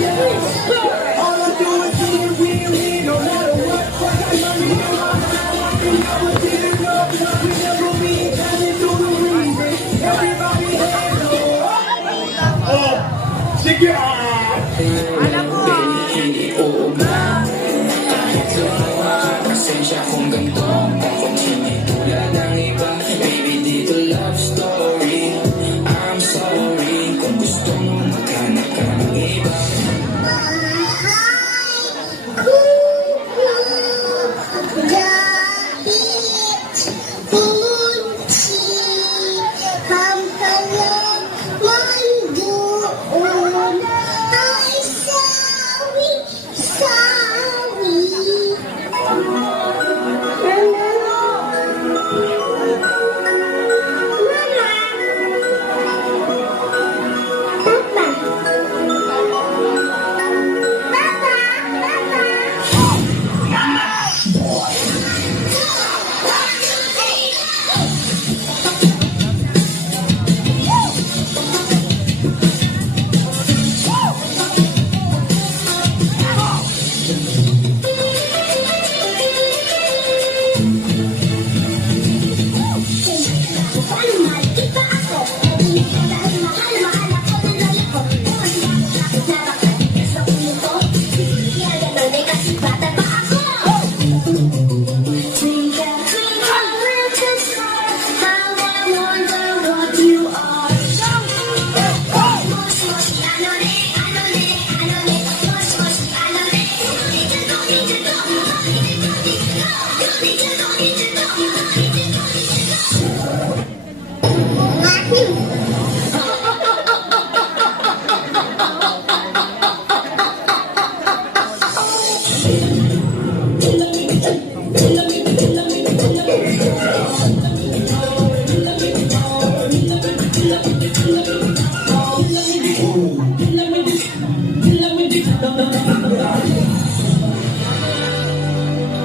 All I do is win, no matter what. Got money in my hand, I never did enough. We never meet, and it's all the reason. Everybody hello. Oh, sige Alam mo Hindi uubra kahit tumawa. Pasensya kung ganito ako hindi tulad ng iba. Baby, dito love story. I'm sorry kung gusto mo maghanap ka ng iba.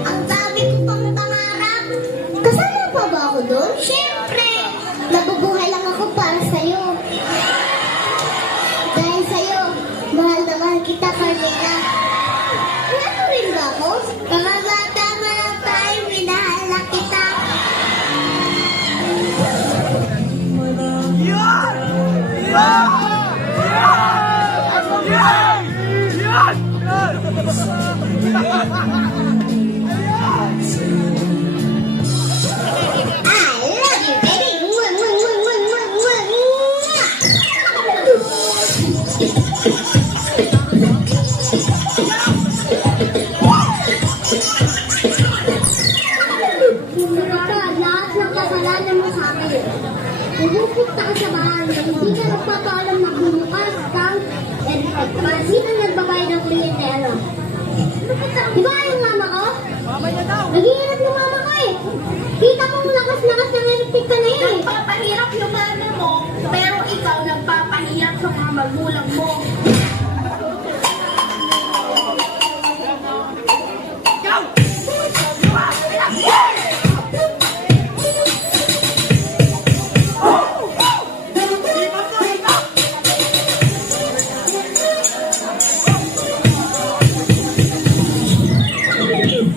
Ang dami ko pang pangarap. Kasama pa ba ako doon? Siyempre! Nabubuhay lang ako para sa'yo. Dahil sa'yo, mahal na mahal kita, Carmela. Ano rin ba ako? Mga bata pa lang tayo, minahal na kita. I love you, baby. Mwah, mwah, mwah, mwah, mwah, mwah, mwah. Lahat ng kasalanan mo sa akin. Pupunta ka sa bahay, hindi ka nagpapaalam na bumukas kang sino nagbabayad ng kliyente, ano? Di ba yung mama ko? Nag-iingat yung mama ko eh. Kita mong lakas-lakas ng electric ka na yun eh. Nagpapahirap yung mama mo, pero ikaw nagpapahirap sa mga magulang mo.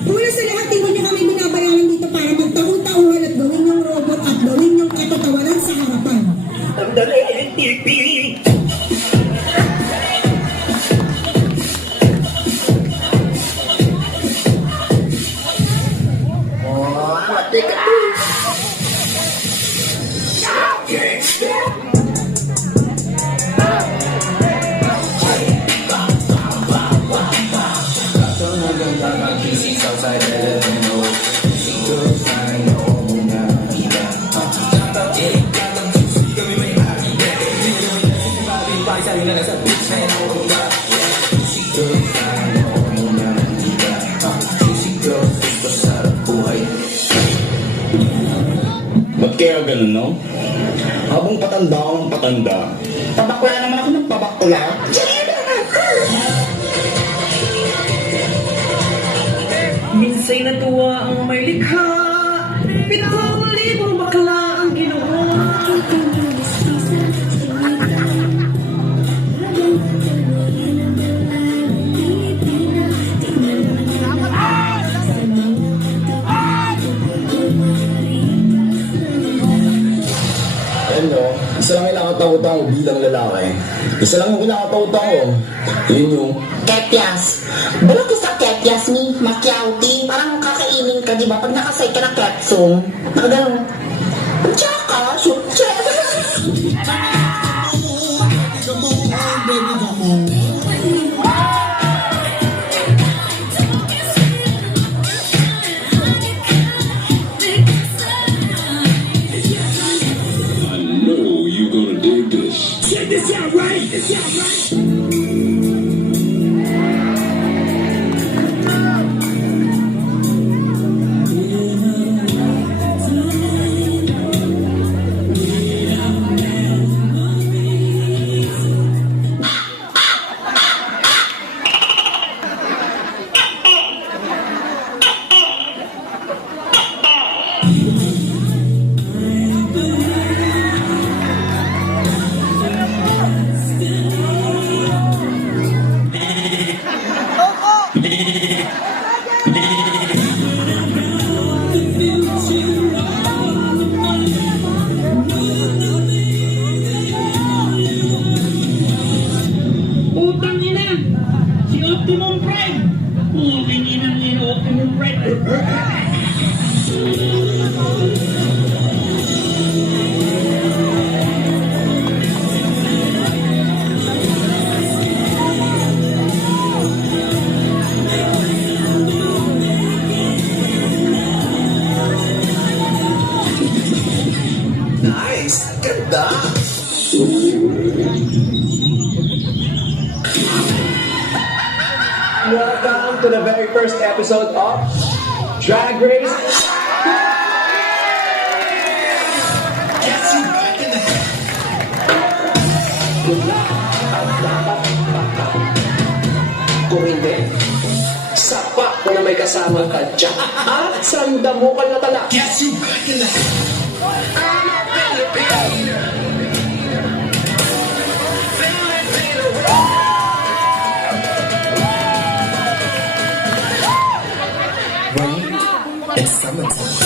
Una sa lahat, hindi niyo kami binabayaran dito para magtaong-tauhan at gawin yung robot at gawin yung katatawanan sa harapan. Ang dali, NTP! Oh, mati ka to! Ba't kaya ganun, no? Habang patanda ako ng patanda, pabakla naman ako ng pabakla. Minsa'y natuwa ang may likha, 7,000 bakla ang ginawa. kinakatakutan ko bilang lalaki. Isa lang yung kinakatakutan ko. Yun yung Ketyas. Bala ko sa ketyas ni makyauti. Parang kakainin ka, di ba? Pag nakasay ka na ketsum. Nakagano. Tsaka, shoot, I know you're gonna dig this. Check this out, right? Utang ina! Si Optimum Prime! Humingi ng ina Optimum Prime! nice! Ganda! Welcome to the very first episode of Drag Race. Kung hindi, sapa ko na may kasama ka dyan. At sanda mo ka na tala. It's summertime.